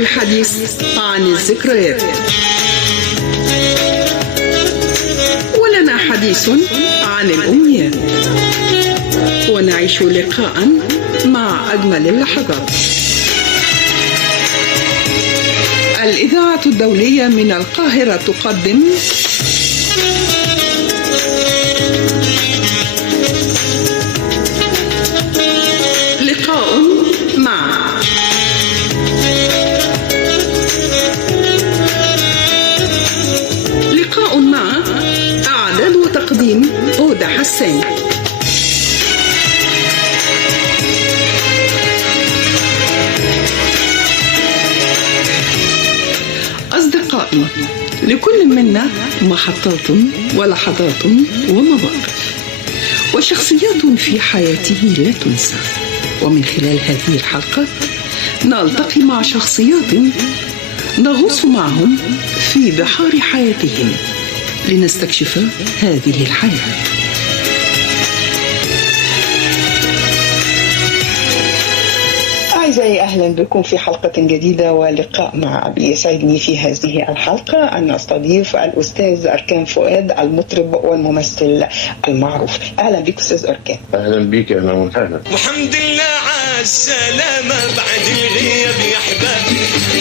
الحديث عن الذكريات، ولنا حديث عن الأمنيات، ونعيش لقاء مع أجمل اللحظات. الإذاعة الدولية من القاهرة تقدم لقاء مع إعداد وتقديم هدى حسان. أصدقائي، لكل منا محطات ولحظات ومواقف وشخصيات في حياته لا تنسى، ومن خلال هذه الحلقة نلتقي مع شخصيات نغوص معهم في بحار حياتهم لنستكشف هذه الحياة. أعزائي، أهلا بكم في حلقة جديدة ولقاء مع يسعدني في هذه الحلقة أن أستضيف الأستاذ أركان فؤاد، المطرب والممثل المعروف. أهلا بك أستاذ أركان. أهلا بك، أهلا وسهلا. والحمد لله على السلامة بعد الغياب يا أحباب،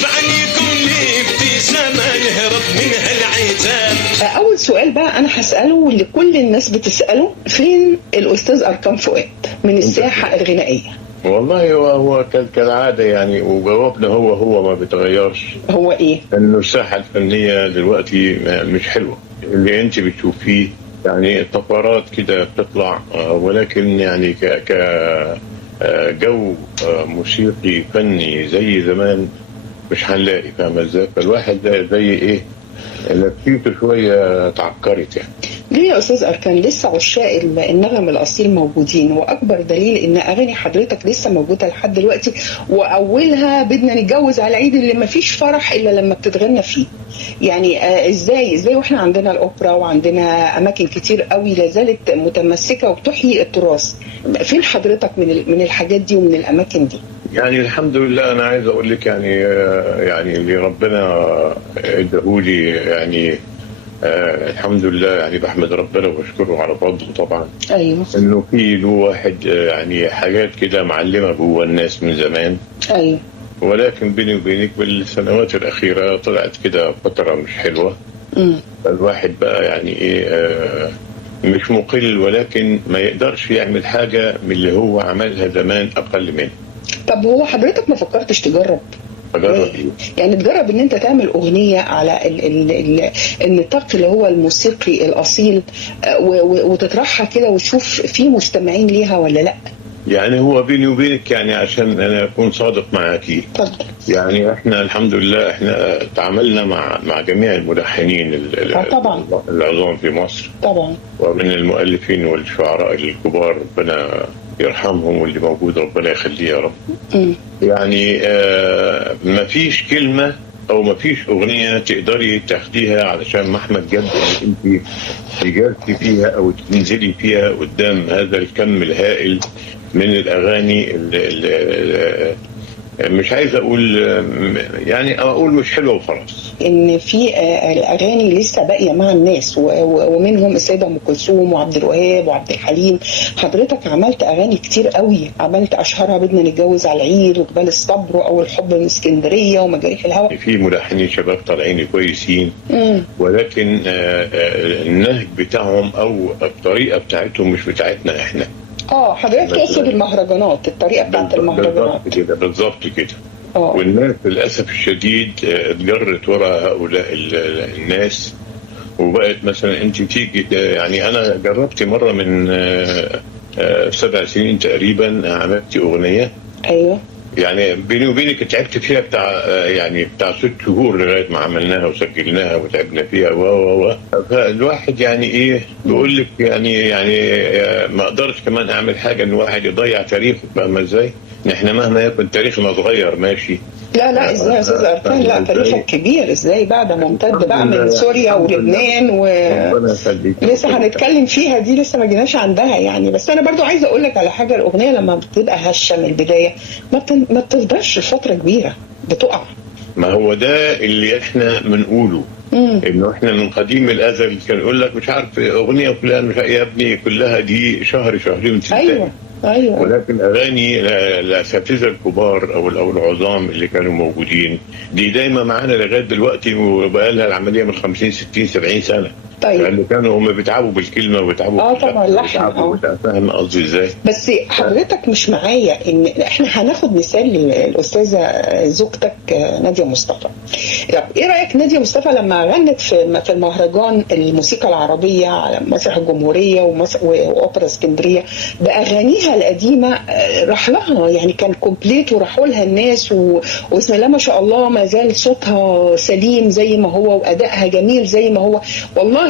بعدكم لي ابتسامة يهرب منها العتاب. أول سؤال بقى أنا هسأله واللي كل الناس بتسأله، فين الأستاذ أركان فؤاد من الساحة الغنائية؟ والله هو كالعادة يعني، وجوابنا هو ما بيتغيرش. هو إيه؟ إنه الساحة الفنية دلوقتي مش حلوة، اللي أنت بتشوفيه يعني طفرات كده بتطلع، ولكن يعني جو موسيقي فني زي زمان مش هنلاقي، فاهم ازاي؟ فالواحد ده زي ايه، نفسيته شويه تعكرت يعني. ليه يا أستاذ أركان لسه عشاق النغم الأصيل موجودين، وأكبر دليل إن أغاني حضرتك لسه موجودة لحد دلوقتي، وأولها بدنا نتجوز على العيد اللي مفيش فرح إلا لما بتتغنى فيه. يعني إزاي وإحنا عندنا الأوبرا وعندنا أماكن كتير قوي لازالت متمسكة وبتحيي التراث، فين حضرتك من الحاجات دي ومن الأماكن دي؟ يعني الحمد لله، أنا عايز أقول لك يعني اللي ربنا اداهولي يعني الحمد لله، يعني بحمد ربنا وبشكره على فضله طبعا. ايوه، انه في له واحد يعني حاجات كده معلمه جوه الناس من زمان. ايوه، ولكن بيني وبينك بالسنوات الاخيره طلعت كده فتره مش حلوه. الواحد بقى يعني ايه، مش مقل، ولكن ما يقدرش يعمل حاجه من اللي هو عملها زمان اقل منه. طب هو حضرتك ما فكرتش تجرب؟ يعني تجرب ان انت تعمل اغنية على النطاق اللي هو الموسيقي الاصيل، وتطرحها كده وتشوف في مستمعين ليها ولا لا؟ يعني هو بيني وبينك يعني عشان انا اكون صادق معاكي، يعني احنا الحمد لله احنا تعاملنا مع جميع الملحنين طبعا العظام في مصر طبعا، ومن المؤلفين والشعراء الكبار، ربنا يرحمهم، واللي موجود ربنا يخليه يا رب. يعني ما فيش كلمة أو ما فيش أغنية تقدري تاخديها علشان محمد جد أنت تجارتي فيها أو تنزلي فيها قدام هذا الكم الهائل من الأغاني اللي مش عايز اقول، يعني اقول مش حلوه وخلاص. ان في الاغاني لسه باقيه مع الناس، ومنهم السيده ام كلثوم وعبد الوهاب وعبد الحليم. حضرتك عملت اغاني كتير قوي، عملت اشهرها بدنا نتجوز على العيد وجبال الصبر واول حب من اسكندريه ومجاريح الهوى. في ملحنين شباب طالعين كويسين، ولكن النهج بتاعهم او الطريقه بتاعتهم مش بتاعتنا احنا. حضرتك تقصد المهرجانات، الطريقه بتاعت المهرجانات بالظبط كده. والناس للاسف الشديد اتجرت وراء هؤلاء الناس، وبقت مثلا انت تيجي، يعني انا جربت مره من 7 سنين تقريبا عملت اغنيه. ايوه، يعني بيني وبينك تعبت فيها بتاع 6 شهور لغايه ما عملناها وسجلناها وتعبنا فيها فالواحد يعني ايه بيقول لك يعني ما اقدرش كمان اعمل حاجه ان واحد يضيع تاريخه، فاهمه ازاي؟ احنا مهما يكن تاريخنا صغير ماشي. لا ازاي يا استاذ أركان؟ لا تاريخك كبير، ازاي بقى ده ممتد بقى من سوريا ولبنان لسه هنتكلم فيها دي، لسه ما جيناش عندها يعني. بس انا برضو عايزه اقول لك على حاجه، الاغنيه لما بتبقى هشه من البدايه ما بتفضلش فتره كبيره، بتقع. ما هو ده اللي احنا بنقوله، انه احنا من قديم الازل كان يقول لك مش عارف اغنيه فلان مش يا ابني كلها دي شهر شهرين وتنتهي. ايوه ايوه. ولكن اغاني الاساتذه الكبار او العظام اللي كانوا موجودين دي دايما معانا لغايه دلوقتي، وبقى لها العمليه من 50 60 70 سنه. طيب لان كانوا هم بيتعبوا بالكلمه وبيتعبوا طبعا اللحن. فاهم قصدي ازاي؟ بس حضرتك مش معايا ان احنا هناخد مثال الاستاذه زوجتك ناديه مصطفى. ايه رايك ناديه مصطفى لما غنت في المهرجان الموسيقى العربيه على مسرح الجمهوريه واوبرا اسكندريه باغانيها القديمه، راح لها يعني كان كومبليت وراحوا لها الناس وبسم الله ما شاء الله ما زال صوتها سليم زي ما هو وادائها جميل زي ما هو. والله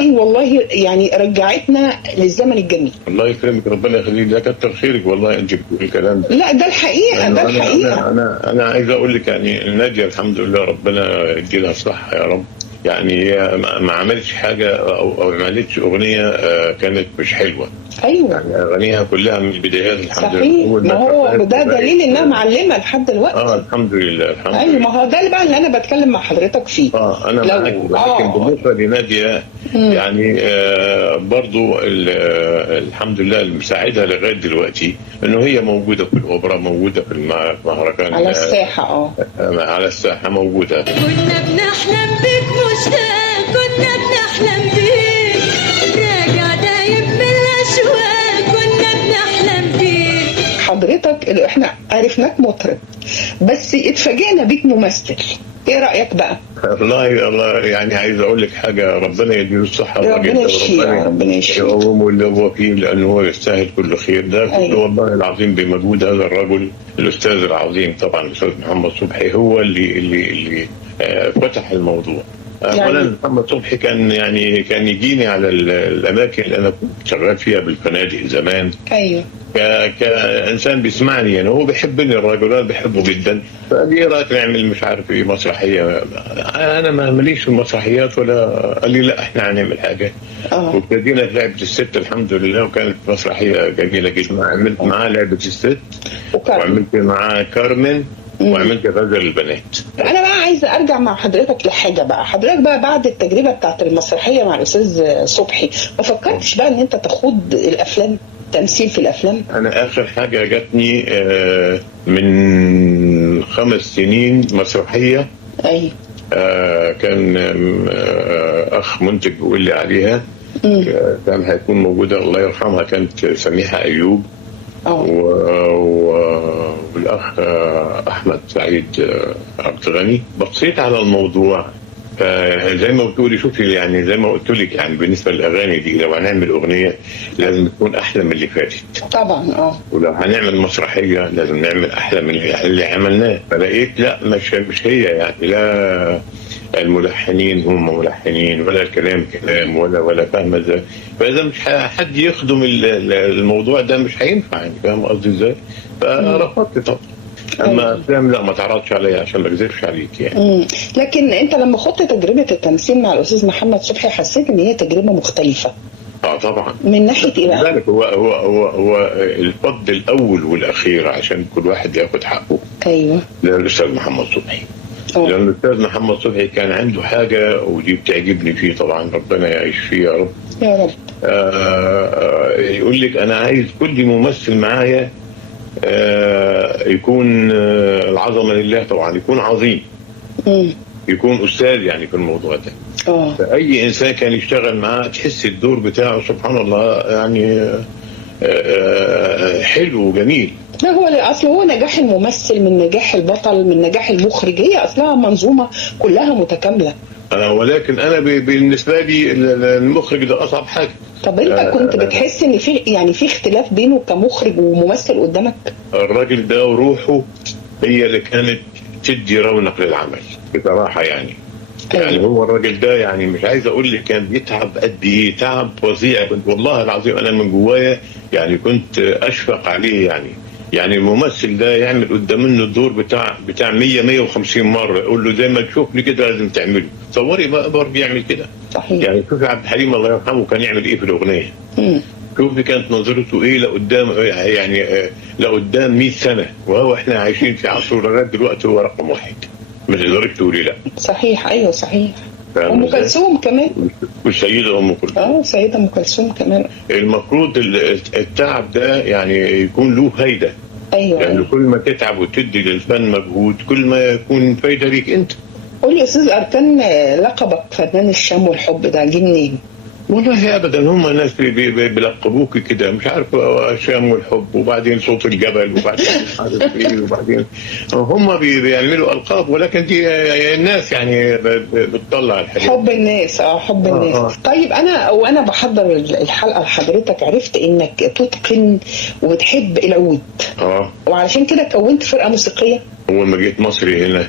يعني رجعتنا للزمن الجميل. الله يكرمك ربنا يخليك، ده كتر خيرك والله انت بتقول الكلام ده. لا ده الحقيقه ده الحقيقه. انا عايز اقول لك يعني ناديه الحمد لله ربنا يديلها الصحه يا رب. يعني هي ما عملتش حاجه او ما عملتش اغنيه كانت مش حلوه. ايوه يعني اغانيها كلها من البدايات الحمد لله. صحيح، ما هو ده دليل انها معلمه لحد دلوقتي. الحمد لله الحمد لله. ايوه ما هو ده بقى اللي انا بتكلم مع حضرتك فيه. انا معاك. لكن بالنسبه لناديه يعني برضو الحمد لله اللي مساعدها لغايه دلوقتي انه هي موجوده في الاوبرا، موجوده في المهرجان على الساحه. على الساحه موجوده. كنا بنحلم بيك مشتاق، كنا بنحلم بيك راجع دايب من الاشواق، كنا بنحلم بيك. حضرتك اللي احنا عرفناك مطرب بس اتفاجئنا بيك ممثل، ايه رايك بقى؟ والله يعني عايز اقول لك حاجه، ربنا يديله الصحه ربنا يشفيه ربنا يشفيه يقومه اللي هو فيه لانه هو يستاهل كل خير. ده كله والله العظيم بمجهود هذا الرجل الاستاذ العظيم طبعا الاستاذ محمد صبحي هو اللي فتح الموضوع. اولا محمد صبحي كان يجيني على الاماكن اللي انا كنت شغال فيها بالفنادق زمان. ايوه كانسان بيسمعني يعني، هو بيحبني الراجل انا بحبه جدا. فقال لي ايه رايك نعمل مش عارف ايه مسرحيه؟ انا ماليش في المسرحيات ولا. قال لي لا احنا هنعمل حاجه. وابتدينا لعبه الست الحمد لله، وكانت مسرحيه جميله جدا. عملت معاه لعبه الست وعملت معاه كارمن وعملت غزل البنات. انا بقى عايزه ارجع مع حضرتك لحاجه بقى. حضرتك بقى بعد التجربه بتاعت المسرحيه مع الاستاذ صبحي ما فكرتش بقى ان انت تخوض الافلام، تمثيل في الافلام؟ انا اخر حاجه جاتني من 5 سنين مسرحيه. ايوه كان اخ منتج بيقول لي عليها. كان هيكون موجوده الله يرحمها، كانت سميحه ايوب والاخ احمد سعيد عبد الغني. بصيت على الموضوع زي ما بتقولي، شوفي يعني زي ما قلت لك يعني بالنسبه للاغاني دي لو هنعمل اغنيه لازم تكون احلى من اللي فاتت طبعا. ولو هنعمل مسرحيه لازم نعمل احلى من اللي عملناه. فلقيت لا مش هي يعني، لا الملحنين هم ملحنين ولا الكلام كلام ولا فاهمه ازاي. فاذا مش حد يخدم الموضوع ده مش هينفع يعني، فاهم قصدي ازاي؟ فرفضت طبعا. اما افلام لا ما تعرضش عليا عشان ما اكذبش عليك يعني. لكن انت لما خدت تجربه التمثيل مع الاستاذ محمد صبحي حسيت ان هي تجربه مختلفه؟ طبعا. من ناحيه ايه بقى؟ لذلك هو الفضل الاول والاخير عشان كل واحد ياخد حقه. ايوه للاستاذ محمد صبحي. لأن الأستاذ محمد صبحي كان عنده حاجة ودي بتعجبني فيه طبعا، ربنا يعيش فيه يا رب. يا رب. يقول لك أنا عايز كل ممثل معايا يكون العظمة لله طبعا، يكون عظيم. يكون أستاذ يعني في الموضوع ده. فأي إنسان كان يشتغل معاه تحس الدور بتاعه سبحان الله يعني حلو وجميل. لا هو اصل هو نجاح الممثل من نجاح البطل من نجاح المخرج، هي اصلها منظومه كلها متكامله. ولكن انا بالنسبه لي المخرج ده اصعب حاجه. طب انت كنت بتحس ان في اختلاف بينه كمخرج وممثل قدامك؟ الراجل ده وروحه هي اللي كانت تدي رونق للعمل بصراحه يعني. يعني هو الراجل ده يعني مش عايز اقول لك كان بيتعب قد ايه، تعب فظيع. كنت والله العظيم انا من جوايا يعني كنت اشفق عليه يعني الممثل ده يعمل قدام منه الدور بتاع 150 مره، يقول له زي ما تشوفني كده لازم تعمله. تصوري بقى بيعمل كده. صحيح. يعني شوفي عبد الحليم الله يرحمه كان يعمل ايه في الاغنيه. شوفي كانت نظرته ايه لقدام، يعني لقدام 100 سنه، وهو احنا عايشين في عصره لغايه دلوقتي هو رقم 1 ما تقدرش تقولي لا. صحيح، ايوه صحيح. فاهمة ام إزاي؟ كلثوم كمان. والسيده ام كلثوم. سيده ام كلثوم كمان. المفروض التعب ده يعني يكون له فايده. ايوه يعني أيوة. كل ما تتعب وتدي للفن مجهود كل ما يكون فايده ليك انت. قول لي يا استاذ اركان، لقبك فنان الشام والحب ده جه منين؟ والله ابدا هم ناس بيلقبوك كده مش عارف الشام والحب وبعدين صوت الجبل وبعدين مش عارف ايه وبعدين هم بيعملوا القاب، ولكن دي الناس يعني بتطلع الحاجات. حب الناس. حب الناس. طيب انا وانا بحضر الحلقه لحضرتك عرفت انك تتقن وبتحب العود. وعلشان كده كونت فرقه موسيقيه. اول ما جيت مصر هنا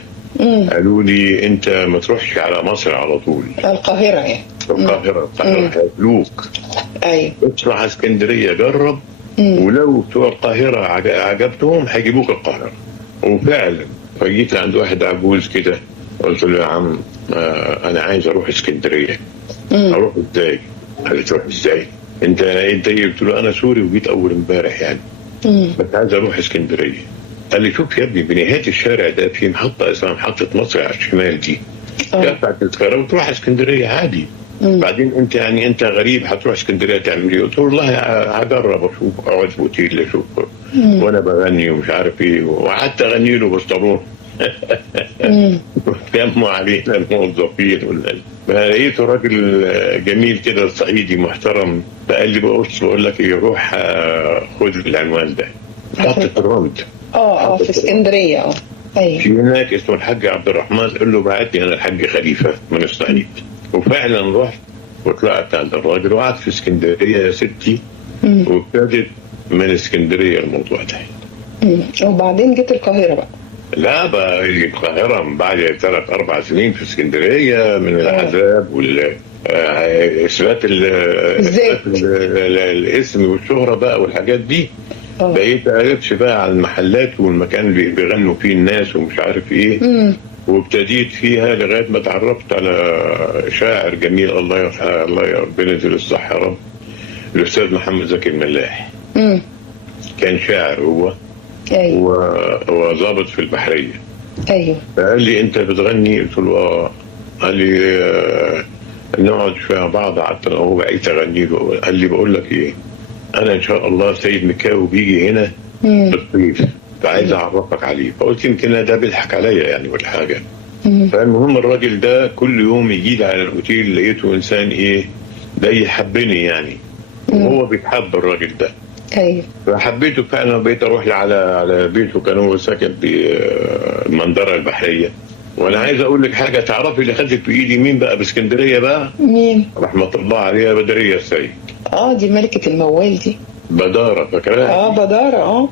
قالوا لي انت ما تروحش على مصر على طول. القاهره يعني. القاهره هياكلوك. ايوه. اطلع على اسكندريه جرب. ولو بتوع القاهره عجبتهم هيجيبوك القاهره. وفعلا فجيت عند واحد عجوز كده قلت له يا عم انا عايز اروح اسكندريه. اروح ازاي؟ قال لي تروح ازاي؟ انت قلت له انا سوري وجيت اول امبارح يعني. بس عايز اروح اسكندريه. قال لي شوف يا ابني بنهايه الشارع ده في محطه اسمها محطه مصر على الشمال دي. تدفع تذكره وتروح اسكندريه عادي. بعدين انت يعني انت غريب هتروح اسكندريه تعمل ايه؟ قلت له والله هجرب اشوف اقعد في اوتيل اشوف وانا بغني ومش عارف ايه، وقعدت اغني له بسطرون. جمعوا علينا الموظفين لقيته راجل جميل كده صعيدي محترم. فقال لي بص بقول لك ايه روح خد العنوان ده محطه الرمل. في اسكندريه. ايوه. في هناك اسمه الحاج عبد الرحمن قال له بعتني انا الحاج خليفه من الصعيد. وفعلا رحت وطلعت عند الراجل وقعدت في اسكندريه يا ستي. وابتدت من اسكندريه الموضوع ده. وبعدين جيت القاهره بقى. لا بقى القاهره من بعد 3-4 سنين في اسكندريه من العذاب اثبات الاسم والشهره بقى والحاجات دي. بقيت عرفت بقى على المحلات والمكان اللي بيغنوا فيه الناس ومش عارف ايه. وابتديت فيها لغايه ما تعرفت على شاعر جميل الله يرحمه الله ربنا يديله الصحه يا رب، الاستاذ محمد زكي الملاح. كان شاعر هو. ايوه. وظابط في البحريه. ايوه. فقال لي انت بتغني؟ قلت له قال لي نقعد مع بعض. قعدت انا وهو بقيت اغني له. قال لي بقول لك ايه انا ان شاء الله سيد مكاوي بيجي هنا في الصيف فعايز اعرفك عليه. فقلت يمكن ده بيضحك عليا يعني ولا حاجه. فالمهم الراجل ده كل يوم يجي لي على الاوتيل لقيته انسان ايه ده يحبني يعني. وهو بيتحب الراجل ده. ايوه. فحبيته فعلا وبقيت اروح على بيته. كان هو ساكن في المنظره البحريه. وانا عايز اقول لك حاجه تعرفي اللي خدت في ايدي مين بقى باسكندريه بقى؟ مين؟ رحمه الله عليها بدريه السيد. دي ملكه الموال دي. بداره فاكراها؟ بداره.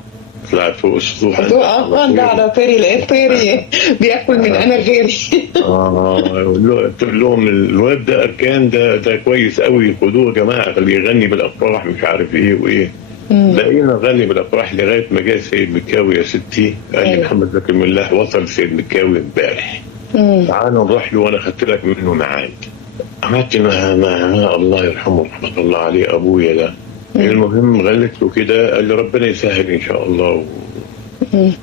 طلعت فوق السطوح. ده على طيري لقيت طيري بياكل من انا غيري. قلت لهم الواد ده اركان ده كويس قوي خدوه يا جماعه خليه يغني بالافراح مش عارف ايه وايه. بقينا نغني بالافراح لغايه ما جاء سيد مكاوي يا ستي. قال لي محمد زكي الملاح وصل سيد مكاوي امبارح. تعال نروح له وانا خدت لك منه ميعاد. قعدت مع الله يرحمه رحمه الله عليه ابويا ده. المهم غلت له كده قال لي ربنا يسهل ان شاء الله.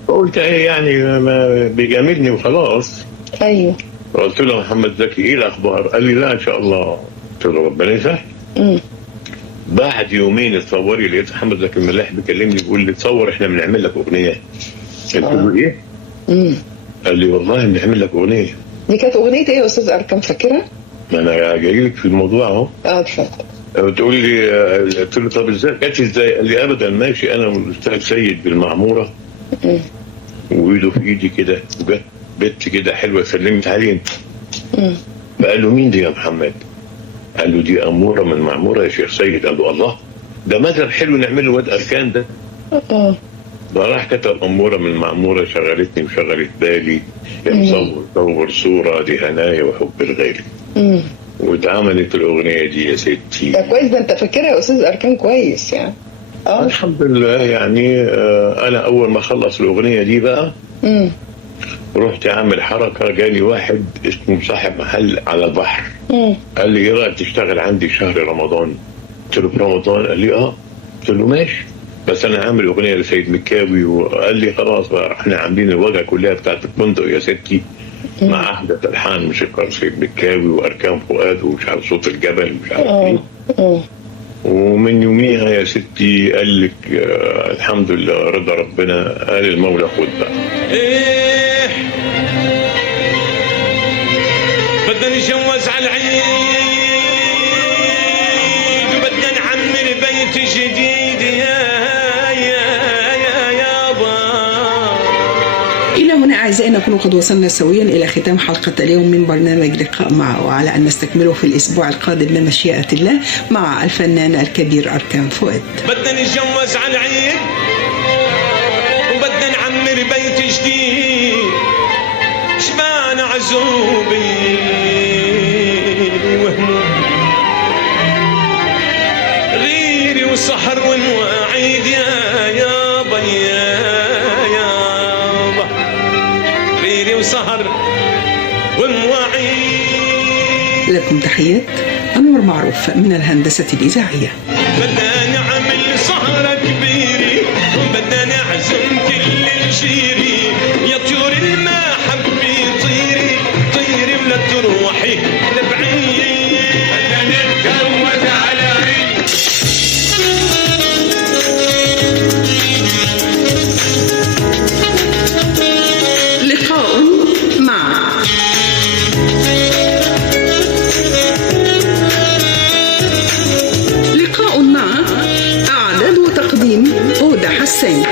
فقلت ايه يعني ما بيجاملني وخلاص. ايوه. قلت له محمد زكي ايه الاخبار؟ قال لي لا ان شاء الله. قلت له ربنا يسهل. بعد يومين اتصوري لقيت محمد زكي الملاح بيكلمني بيقول لي تصور احنا بنعمل لك اغنيه. قلت له ايه؟ قال لي والله بنعمل لك اغنيه. دي كانت اغنيه ايه يا استاذ اركان فاكرها؟ ما انا جاي لك في الموضوع اهو. اتفضل. بتقول لي قلت له طب ازاي جت ازاي؟ قال لي ابدا ماشي انا والاستاذ سيد بالمعموره وايده في ايدي كده وجت بنت كده حلوه سلمت عليه. فقال له مين دي يا محمد؟ قال له دي اموره من معموره يا شيخ سيد. قال له الله ده مذهب حلو نعمله واد اركان ده. راح كتب اموره من معموره شغلتني وشغلت بالي يا مصور صوره دي هنايا وحب الغالي. واتعملت الاغنيه دي يا ستي. ده كويس ده انت فاكرها يا استاذ اركان كويس يعني. الحمد لله يعني. انا اول ما اخلص الاغنيه دي بقى رحت اعمل حركه. جالي واحد اسمه صاحب محل على البحر. قال لي ايه رايك تشتغل عندي شهر رمضان؟ قلت له في رمضان؟ قال لي قلت له ماشي بس انا عامل اغنيه لسيد مكاوي. وقال لي خلاص بقى احنا عاملين الوجهه كلها بتاعت الفندق يا ستي مع أحدث ألحان موسيقار سيد مكاوي وأركان فؤاد ومش عارف صوت الجبل ومش عارف إيه. ومن يوميها يا ستي قال لك الحمد لله رضا ربنا، قال المولى خد بقى. إيه بدنا نتجوز على العيد وبدنا نعمر بيت جديد إلى هنا أعزائنا نكون قد وصلنا سويا إلى ختام حلقة اليوم من برنامج لقاء معه، وعلى أن نستكمله في الأسبوع القادم بمشيئة الله مع الفنان الكبير أركان فؤاد. بدنا نتجوز على العيد وبدنا نعمر بيت جديد، شبان عزوبي وهموم غيري وسهر ومواعيد يا يابا يا يابا، غيري وسهر ومواعيد. لكم تحيات أنور معروف من الهندسة الإذاعية. بدنا نعمل سهرة كبيرة وبدنا نعزم كل الجيري، يا طيور المحبة طيري طيري ولا تروحي لبعيد. بدنا نتجوز على عيد. لقاء مع إعداد وتقديم هدى حسين.